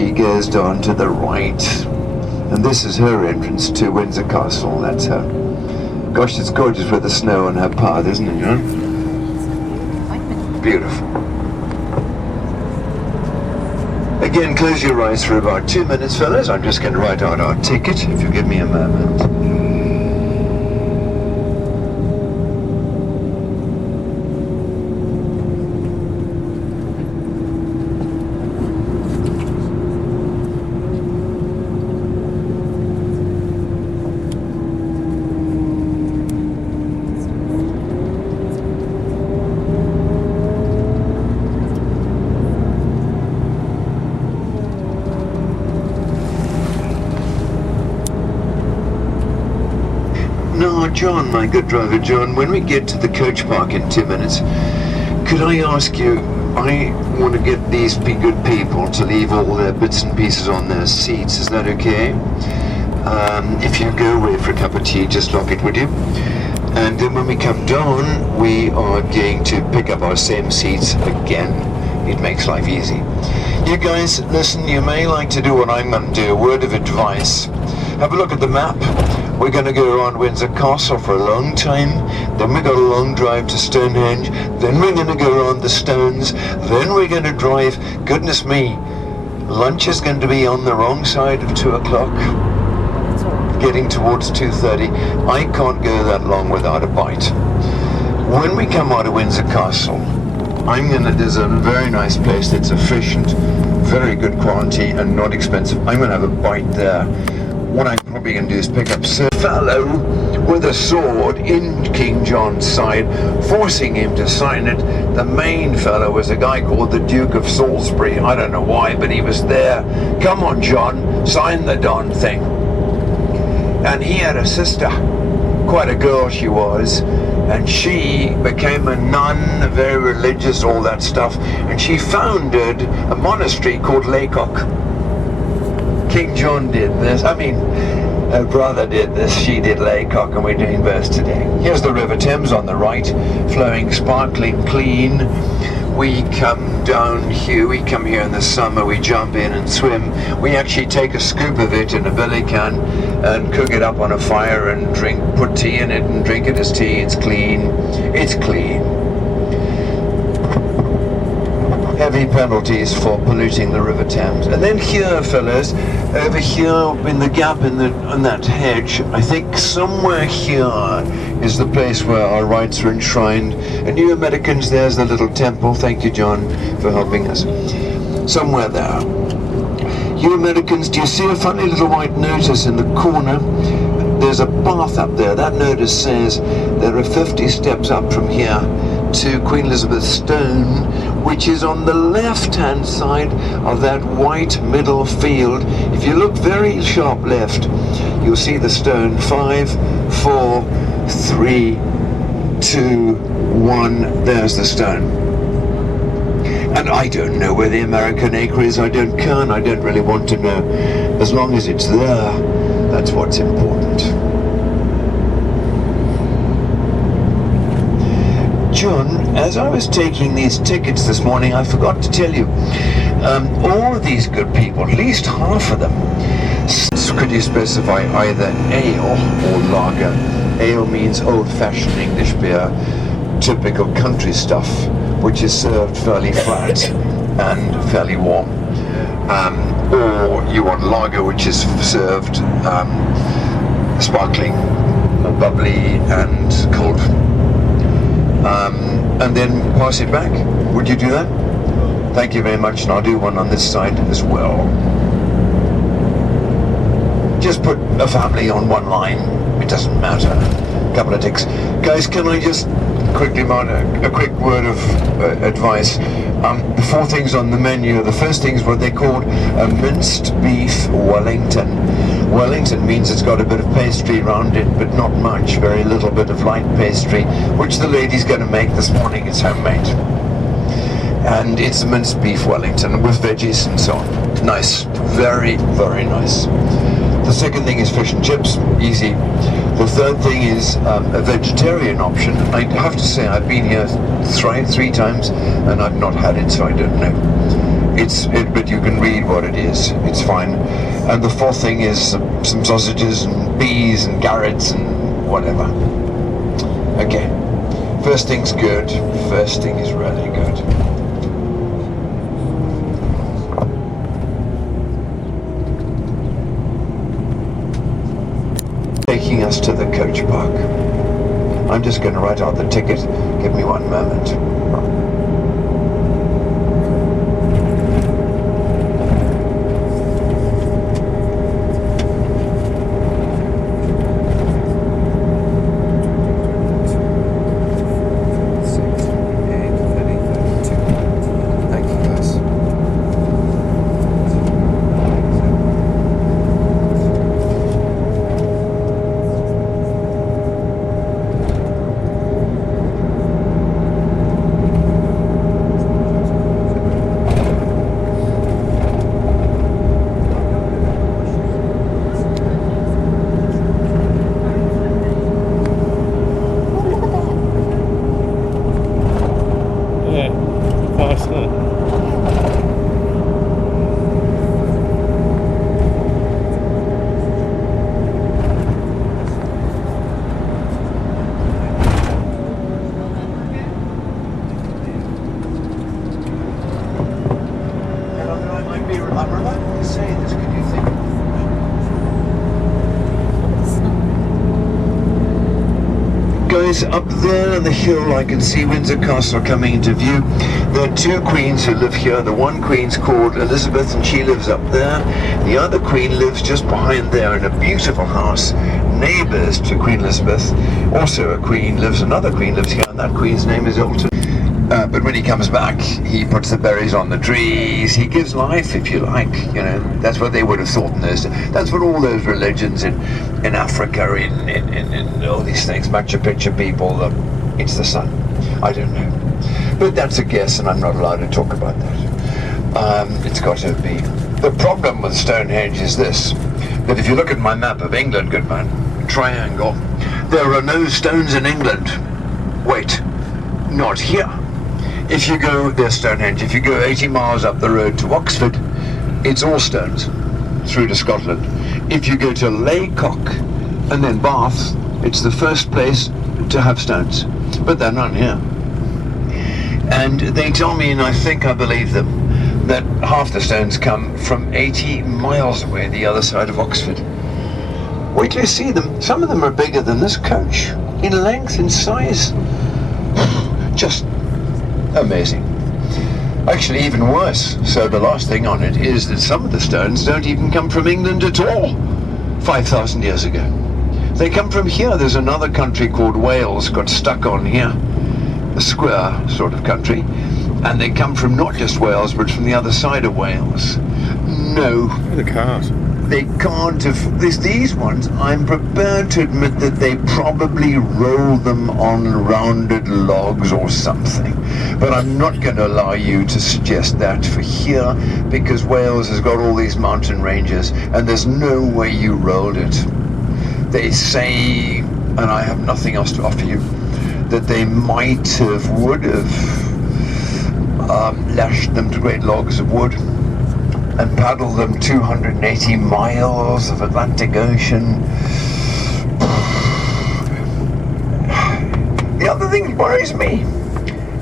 she goes down to the right. And this is her entrance to Windsor Castle. That's her. Gosh, it's gorgeous with the snow on her path, isn't it, John? Beautiful. Again, close your eyes for about 2 minutes, fellas. I'm just going to write out our ticket, if you give me a moment. Now, John, my good driver John, when we get to the coach park in 2 minutes, could I ask you, I want to get these good people to leave all their bits and pieces on their seats, is that okay? If you go away for a cup of tea, just lock it, would you? And then when we come down, we are going to pick up our same seats again. It makes life easy. You guys, listen, you may like to do what I'm going to do, a word of advice. Have a look at the map. We're going to go around Windsor Castle for a long time, then we've got a long drive to Stonehenge, then we're going to go around the stones, then we're going to drive, goodness me, lunch is going to be on the wrong side of 2 o'clock, getting towards 2:30. I can't go that long without a bite. When we come out of Windsor Castle, there's a very nice place that's efficient, very good quality and not expensive. I'm going to have a bite there. What I'm probably going to do is pick up a fellow with a sword in King John's side, forcing him to sign it. The main fellow was a guy called the Duke of Salisbury. I don't know why, but he was there. Come on, John, sign the darn thing. And he had a sister, quite a girl she was, and she became a nun, very religious, all that stuff, and she founded a monastery called Laycock. King John did this, her brother did this, she did Laycock, and we're doing both today. Here's the River Thames on the right, flowing sparkling clean. We come down here, we come here in the summer, we jump in and swim. We actually take a scoop of it in a billy can and cook it up on a fire and put tea in it and drink it as tea. It's clean, it's clean. Heavy penalties for polluting the River Thames. And then here, fellas, over here in the gap in that hedge, I think somewhere here is the place where our rights are enshrined. And you Americans, there's the little temple. Thank you, John, for helping us. Somewhere there. You Americans, do you see a funny little white notice in the corner? There's a path up there. That notice says there are 50 steps up from here to Queen Elizabeth's Stone, which is on the left-hand side of that white middle field. If you look very sharp left, you'll see the stone. 5, 4, 3, 2, 1. There's the stone. And I don't know where the American acre is. I don't care, and I don't really want to know. As long as it's there, that's what's important. John, as I was taking these tickets this morning, I forgot to tell you, all of these good people, at least half of them, could you specify either ale or lager? Ale means old-fashioned English beer, typical country stuff, which is served fairly flat and fairly warm. Or you want lager, which is served sparkling, bubbly and cold. And then pass it back. Would you do that? Thank you very much, and I'll do one on this side as well. Just put a family on one line. It doesn't matter. A couple of ticks. Guys, can I just quickly a quick word of advice? The 4 things on the menu. The first thing is what they called a minced beef Wellington. Wellington means it's got a bit of pastry around it, but not much, very little bit of light pastry, which the lady's going to make this morning. It's homemade. And it's a minced beef Wellington with veggies and so on. Nice. Very, very nice. The second thing is fish and chips. Easy. The third thing is a vegetarian option. I have to say I've been here three times and I've not had it, so I don't know. but you can read what it is. It's fine. And the fourth thing is some sausages and bees and carrots and whatever. Okay. First thing's good. First thing is really good. Taking us to the coach park. I'm just going to write out the ticket. Give me one moment. I'm reluctant to say this, can you think? Guys, up there on the hill I can see Windsor Castle coming into view. There are two queens who live here. The one queen's called Elizabeth and she lives up there. The other queen lives just behind there in a beautiful house. Neighbours to Queen Elizabeth. Also another queen lives here, and that queen's name is Alton. But when he comes back, he puts the berries on the trees. He gives life, if you like. You know, that's what they would have thought in those days. That's what all those religions in Africa, in all these things, Machu Picchu people, it's the sun. I don't know. But that's a guess, and I'm not allowed to talk about that. It's got to be. The problem with Stonehenge is this, that if you look at my map of England, good man, triangle, there are no stones in England. Wait, not here. If you go, there's Stonehenge, if you go 80 miles up the road to Oxford, it's all stones, through to Scotland. If you go to Laycock and then Bath, it's the first place to have stones, but they're not here. And they tell me, and I believe them, that half the stones come from 80 miles away, the other side of Oxford. Wait till you see them. Some of them are bigger than this coach, in length, in size. Just amazing. Actually, even worse. So the last thing on it is that some of the stones don't even come from England at all 5,000 years ago. They come from here. There's another country called Wales got stuck on here, a square sort of country, and they come from not just Wales but from the other side of Wales. No, the cars. They can't have, these ones, I'm prepared to admit that they probably roll them on rounded logs or something. But I'm not going to allow you to suggest that for here, because Wales has got all these mountain ranges, and there's no way you rolled it. They say, and I have nothing else to offer you, that they would have lashed them to great logs of wood and paddle them 280 miles of Atlantic Ocean. The other thing that worries me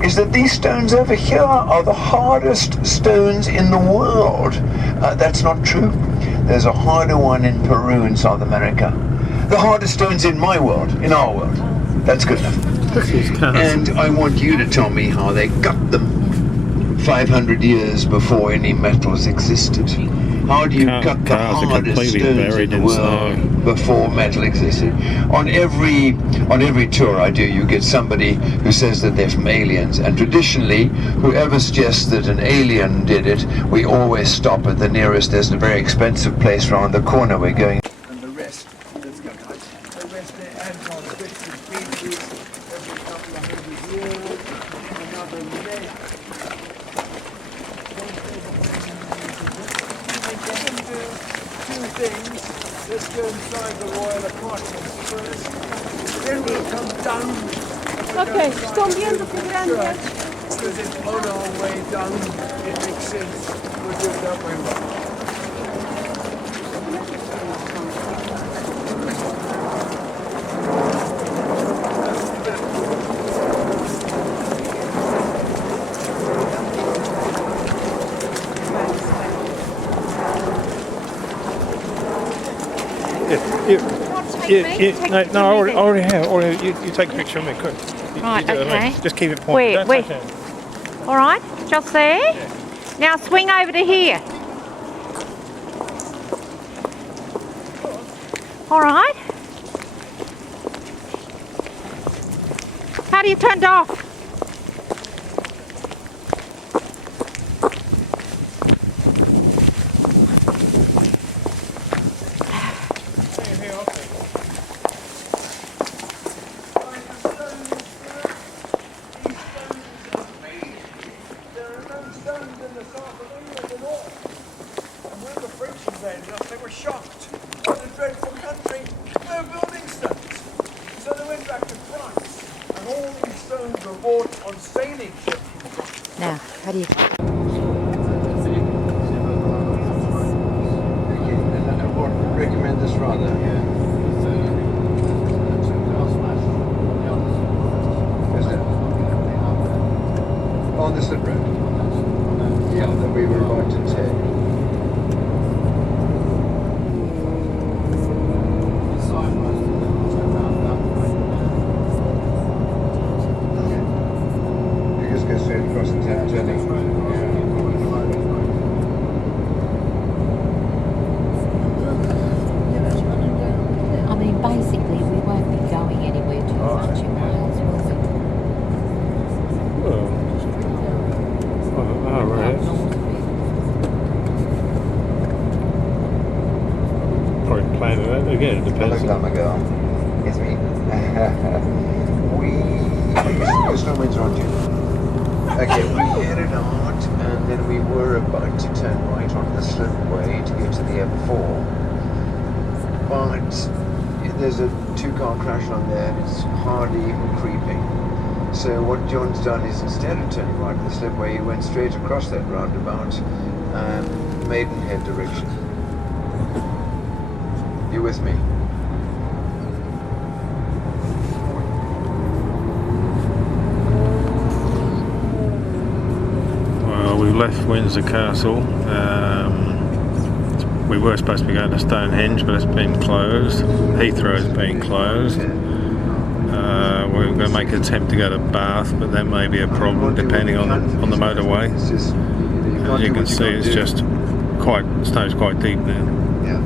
is that these stones over here are the hardest stones in the world. That's not true. There's a harder one in Peru in South America. The hardest stones in my world, in our world. That's good enough. And I want you to tell me how they cut them 500 years before any metals existed. How do you cut the hardest stones in the world before metal existed? On every tour I do, you get somebody who says that they're from aliens, and traditionally, whoever suggests that an alien did it, we always stop at the nearest. There's a very expensive place around the corner we're going. And the rest, let's go guys. The rest they add on bits and pieces every couple of 100 years, and another layer. Two things. Let's go inside the royal apartments first. Then we'll come down. Okay, estão viendo que grande. Because it's on our way down, it makes sense. No, I already have. You take a picture of me, quick. Right, okay. Just keep it pointed. Wait. All right, just there. Yeah. Now swing over to here. All right. How do you turn it off? They were shocked. What a dreadful country. We're building stones. So they went back to France, and all these stones were bought on sailing ships from France. Now, how do you... I would recommend this rather. Is it? On the slip road? Yeah, that we were about to take. Across the town, turning. I mean, basically, we won't be going anywhere too much in Wales, will we? Oh, right. Probably playing it again, it depends. A long time ago. It's me. You're still Windsor, aren't you? Okay, we headed out and then we were about to turn right on the slipway to get to the M4. But there's a two-car crash on there and it's hardly even creeping. So what John's done is instead of turning right on the slipway, he went straight across that roundabout, Maidenhead direction. You with me? We left Windsor Castle. We were supposed to be going to Stonehenge, but it's been closed. Heathrow's been closed. We're going to make an attempt to go to Bath, but that may be a problem depending on the motorway. As you can see, it's just snow's quite deep there. Yeah.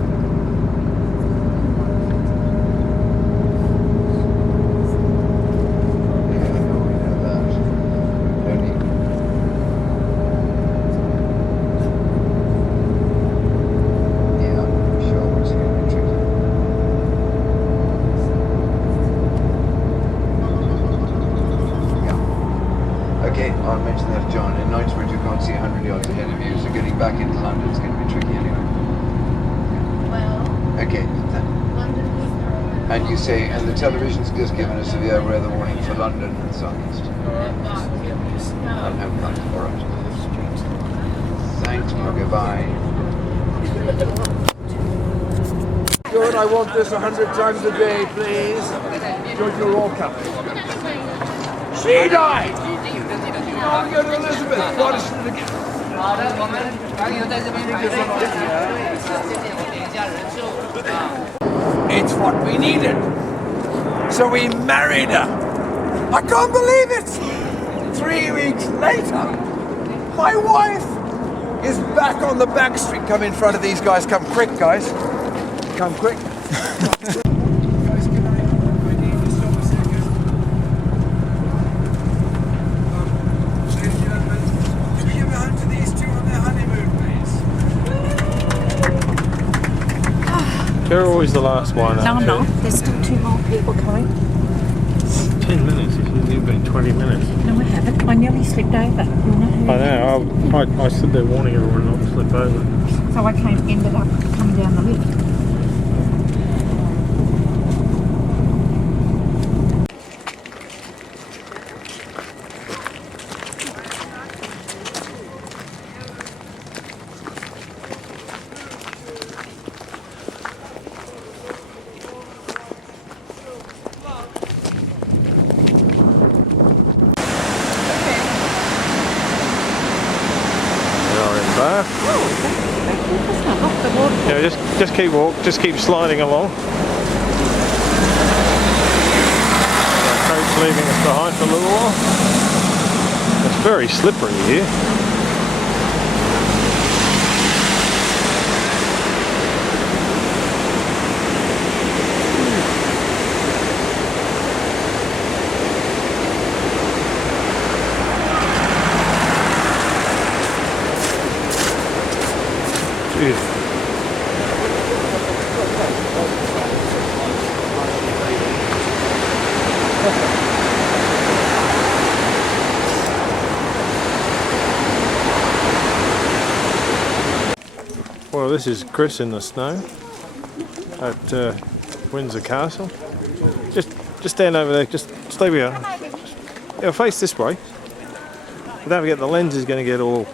Okay, I'll mention that, John. In Knightsbridge, you can't see 100 yards ahead of you, so getting back into London is going to be tricky anyway. Well, Okay, London was there. and you say, and the television's just given a severe weather warning for London and Southeast. All right. Thanks, Margaret. Bye. Good, I want this 100 times a day, please. George, you're all coming. She died! Now we go to Elizabeth. Protestant again. It's what we needed. So we married her. I can't believe it! 3 weeks later, my wife is back on the back street. Come in front of these guys. Come quick, guys. Come quick. You're always the last one. No, I'm not. There's still 2 more people coming. 10 minutes. You've been 20 minutes. No, I haven't. I nearly slipped over. I know. I stood there warning everyone not to slip over. So I ended up coming down the lift. Yeah, just keep sliding along. Coach leaving us behind for a little while. It's very slippery here. Jeez. Well, this is Chris in the snow at Windsor Castle. Just stand over there. Just stay where you are. Yeah, face this way. But don't forget the lens is going to get all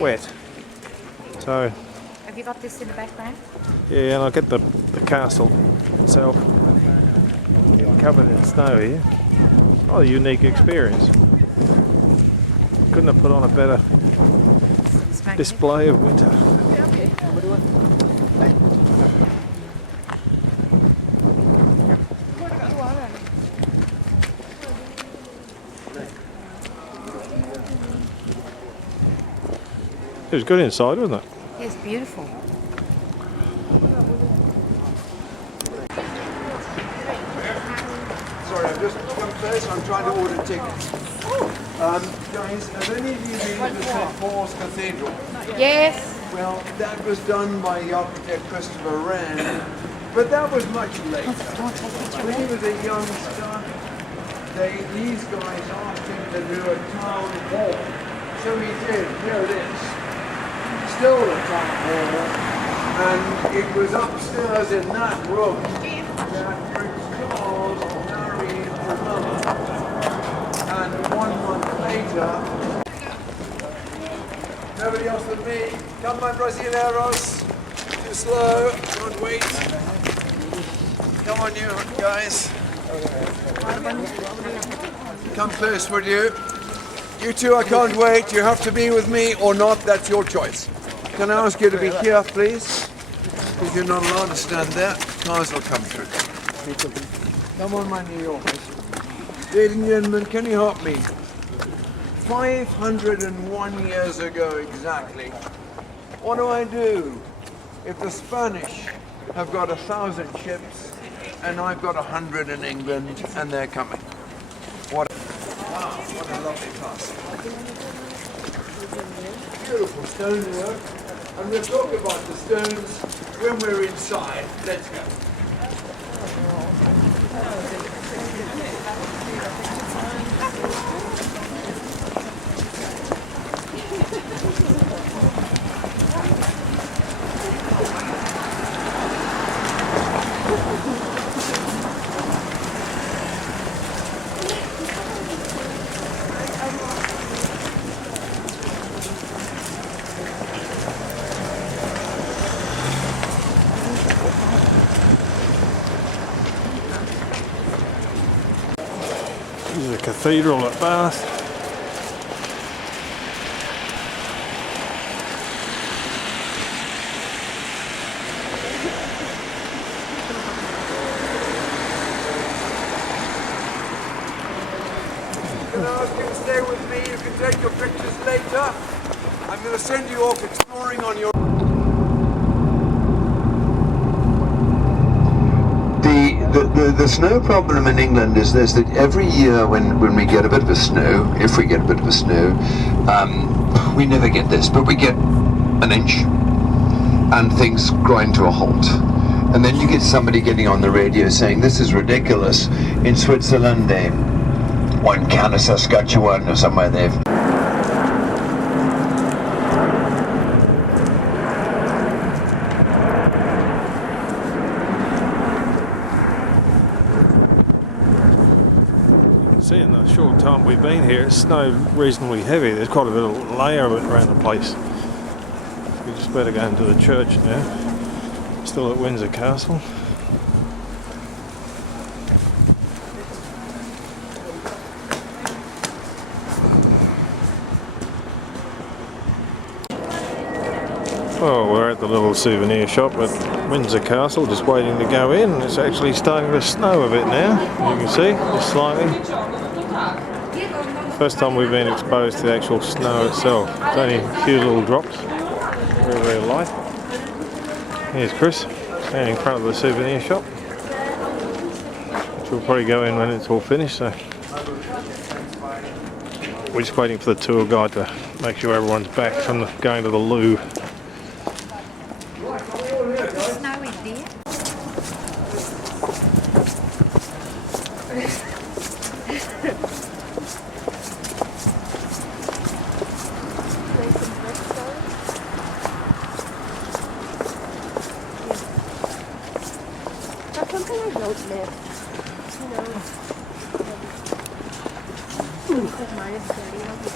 wet. So. Have you got this in the background? Yeah, and I'll get the castle itself covered in snow here. Oh, a unique experience. Couldn't have put on a better display of winter. It was good inside, wasn't it? It's beautiful. Sorry, I've just come first. I'm trying to order tickets. Guys, have any of you been to St. Paul's Cathedral? Yes. Well, that was done by the architect Christopher Wren, but that was much later. When he was a youngster, these guys asked him to do a town hall. So he did. Here it is. Still a town hall. And it was upstairs in that room that Prince Charles married Camilla. And 1 month later, nobody else than me. Come, my Brasileiros. Too slow. Can't wait. Come on, you guys. Come close, would you? You two, I can't wait. You have to be with me or not. That's your choice. Can I ask you to be here, please? Because you're not allowed to stand there. Cars will come through. Come on, my New Yorkers. Ladies and gentlemen, can you help me? 501 years ago exactly. What do I do if the Spanish have got 1,000 ships and I've got 100 in England and they're coming? What a lovely castle. Beautiful stonework. And we'll talk about the stones when we're inside. Let's go. This is a cathedral at Bath. Can I ask you to stay with me? You can take your pictures later. I'm going to send you off exploring on your... The snow problem in England is this, that every year when we get a bit of a snow, if we get a bit of a snow, we never get this, but we get an inch and things grind to a halt. And then you get somebody getting on the radio saying, this is ridiculous. In Switzerland, one can of Saskatchewan or somewhere they've... See, in the short time we've been here, it's snowed reasonably heavy. There's quite a bit of layer of it around the place. We just better go into the church now. Still at Windsor Castle. Well, we're at the little souvenir shop at Windsor Castle, just waiting to go in. It's actually starting to snow a bit now, you can see, just slightly. First time we've been exposed to the actual snow itself. It's only a few little drops, very, very light. Here's Chris, standing in front of the souvenir shop, which we'll probably go in when it's all finished. So we're just waiting for the tour guide to make sure everyone's back from going to the loo. Snow in there. That's something I don't miss. You know, because mine is dirty.